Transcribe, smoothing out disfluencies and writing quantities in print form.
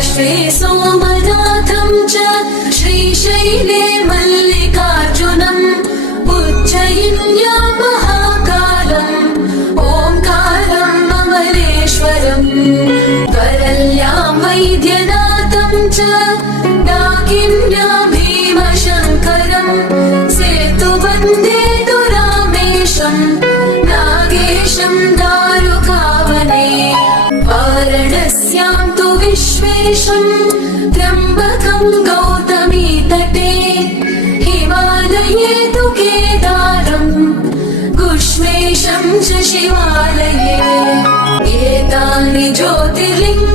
महाराष्ट्रे सोमनाथं च श्रीशैले मल्लिकार्जुनम् उज्जयिन्यां महाकालम् ओंकारम् अमरेश्वरम् वरल्यां वैद्यनाथं च डाकिन्यां भीमशङ्करम् सेतुबन्धे तु रामेशम् नागेशं दारुकावने वारणस्यां तु विश्वेशं त्र्यम्बकं गौतमी तटे हिमालये तु केदारं गुष्मेशं च शिवालये एतानि ज्योतिर्लिङ्गानि